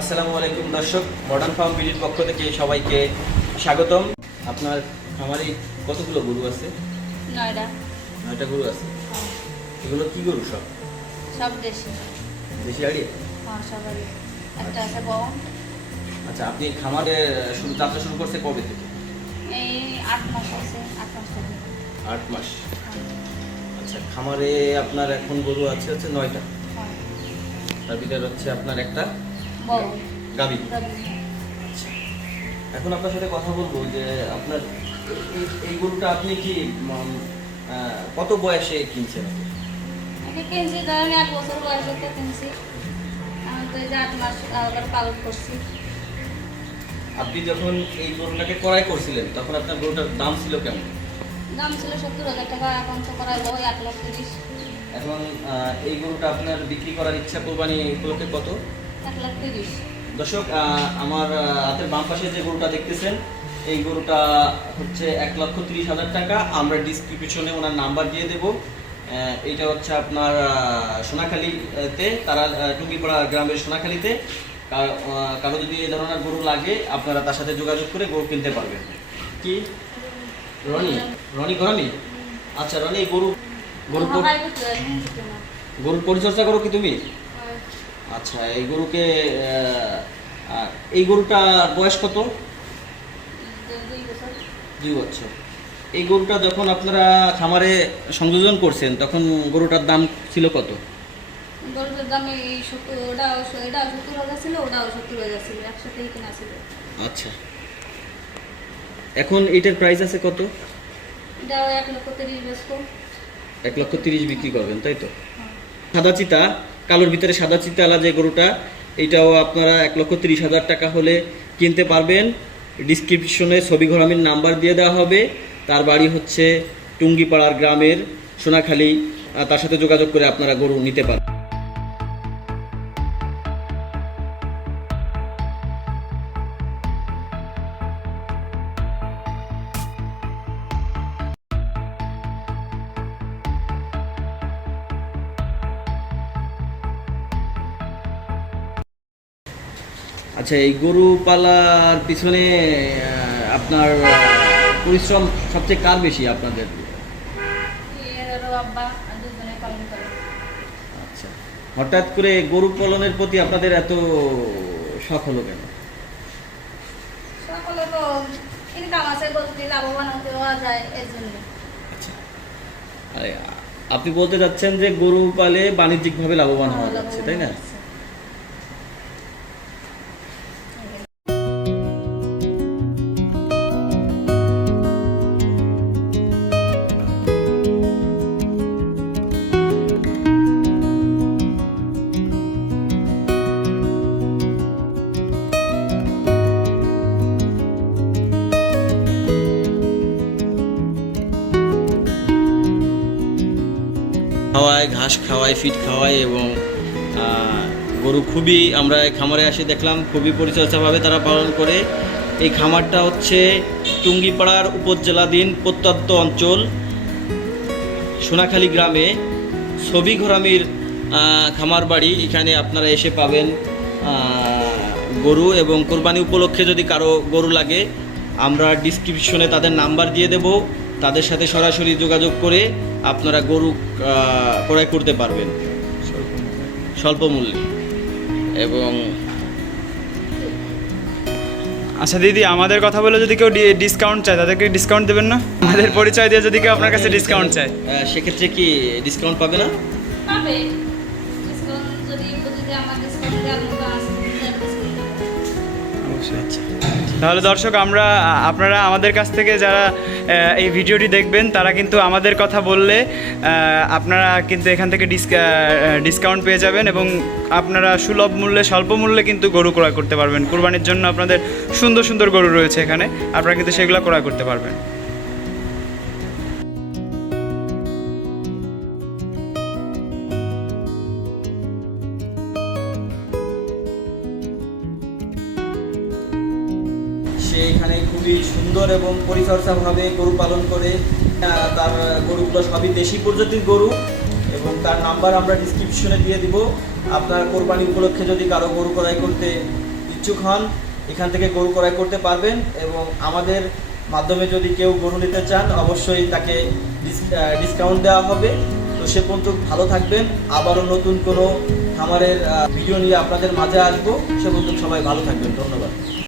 আসসালামু আলাইকুম দর্শক মডার্ন ফার্ম বিডির পক্ষ থেকে সবাইকে স্বাগতম। আপনার খামারে কতগুলো গরু আছে? নয়ডা নয়টা গরু আছে। এগুলো কি গরু সব? সব দেশি। দেশি আড়িয়ে হ্যাঁ সবারই একটা আছে বন আচ্ছা আপনি খামারে শুরু যাত্রা শুরু করছে কবে থেকে? এই আট মাস আছে আট মাস থেকে। আট মাস। আচ্ছা খামারে আপনার এখন গরু আছে হচ্ছে নয়টা। হ্যাঁ, তার ভিতরে হচ্ছে আপনার একটা। গাবি। এখন আপনার সাথে কথা বলব যে আপনার এই- গরুটা আপনি কি কত বয়সে কিনছেন? আমি কিনছি ধরেন এক বছর বয়সে তো কিনছি। আমি তো এই যে আট মাস পালন করছি। আপনি যখন এই গরুটাকে ক্রয় করছিলেন তখন আপনার গরুটার দাম ছিল কেমন? দাম ছিল সত্তর হাজার টাকা এখন তো করাই ওই লাখ তিরিশ। এখন এই গরুটা আপনার বিক্রি করার ইচ্ছা কোরবানি উপলক্ষে কত? দর্শক আমার হাতের বাম পাশে যে গরুটা দেখতেছেন এই গরুটা হচ্ছে এক লক্ষ তিরিশ হাজার টাকা। আমরা ডিসক্রিপশনে ওনার নাম্বার দিয়ে দেব। এইটা হচ্ছে আপনার সোনাখালীতে তারা টুঙ্গিপাড়া গ্রামের সোনাখালীতে। কারও যদি এই ধরনের গরু লাগে আপনারা তার সাথে যোগাযোগ করে গরু কিনতে পারবেন। কি? রনি? রনি গরানি আচ্ছা রনি গরু গরু। গরুর পরিচর্যা করো কি তুমি? আচ্ছা এই গরুকে এই গরুটা বয়স কত? দুই- বছর। এই গরুটা যখন আপনারা খামারে সংযোজন করছেন তখন গরুটার দাম ছিল কত? গরুটার দাম এই সত্তর ওটাও সত্তর হাজার ছিল ওটাও সত্তর হাজার ছিল একসাথেই কেনা ছিল। আচ্ছা। এখন এটার প্রাইস আছে কত? এটাও এক লক্ষ তিরিশ এক লক্ষ তিরিশ বিক্রি করবেন তাই তো? সাদা চিতা কালোর ভিতরে সাদা চিতালা যে গরুটা, এটাও আপনারা এক লক্ষ তিরিশ হাজার টাকা হলে কিনতে পারবেন। ডিসক্রিপশনে ছবি ঘরামির নাম্বার দিয়ে দেওয়া হবে। তার বাড়ি হচ্ছে টুঙ্গিপাড়ার গ্রামের সোনাখালী। তার সাথে যোগাযোগ করে আপনারা গরু নিতে পারেন আচ্ছা এই গরু পালার পিছনে আপনার পরিশ্রম সবচেয়ে কার বেশি আপনাদের? আচ্ছা হঠাৎ করে গরু পালনের প্রতি আপনাদের এত শখ হলো কেন? আচ্ছা আপনি বলতে যাচ্ছেন যে গরু পালে বাণিজ্যিকভাবে লাভবান হওয়া যাচ্ছে তাই না? খাওয়ায়, ঘাস খাওয়ায় ফিট খাওয়ায় এবং গরু খুবই, আমরা খামারে আসে দেখলাম, খুবই পরিচর্যাভাবে তারা পালন করে। এই খামারটা হচ্ছে টুঙ্গিপাড়ার উপজেলাধীন প্রত্যন্ত অঞ্চল, সোনাখালী গ্রামে। ছবি ঘোরামির খামার বাড়ি, এখানে আপনারা এসে পাবেন গরু এবং কোরবানি উপলক্ষে যদি কারও গরু লাগে, আমরা ডিসক্রিপশনে তাদের নাম্বার দিয়ে দেব। তাদের সাথে সরাসরি যোগাযোগ করে আপনারা গরু ক্রয় করতে পারবেন। স্বল্প মূল্যে। এবং আচ্ছা দিদি আমাদের কথা বলে যদি কেউ ডিসকাউন্ট চায় তাদেরকে ডিসকাউন্ট দেবেন না? আমাদের পরিচয় দিয়ে যদি কেউ আপনার কাছে ডিসকাউন্ট চায়। সেক্ষেত্রে কি ডিসকাউন্ট পাবে না? অবশ্যই আচ্ছা। তাহলে দর্শক, আমরা, আপনারা আমাদের কাছ থেকে যারা এই ভিডিওটি দেখবেন, তারা কিন্তু আমাদের কথা বললে আপনারা কিন্তু এখান থেকে ডিসকাউন্ট পেয়ে যাবেন এবং আপনারা সুলভ মূল্যে, স্বল্প মূল্যে কিন্তু গরু ক্রয় করতে পারবেন। কুরবানির জন্য আপনাদের সুন্দর সুন্দর গরু রয়েছে এখানে। আপনারা কিন্তু সেগুলো ক্রয় করতে পারবেন। সে এখানে খুবই সুন্দর এবং পরিচর্যাভাবে গরু পালন করে তার গরুগুলো সবই দেশি প্রজাতির গরু এবং তার নাম্বার আমরা ডিসক্রিপশনে দিয়ে দিব। আপনার কোরবানি উপলক্ষে যদি কারও গরু ক্রয় করতে ইচ্ছুক হন, এখান থেকে গরু ক্রয় করতে পারবেন এবং আমাদের মাধ্যমে যদি কেউ গরু নিতে চান, অবশ্যই তাকে ডিসকাউন্ট দেওয়া হবে। তো সে পর্যন্ত ভালো থাকবেন। আবারও নতুন কোনো খামারের ভিডিও নিয়ে আপনাদের মাঝে আসব। সে পর্যন্ত সবাই ভালো থাকবেন। ধন্যবাদ।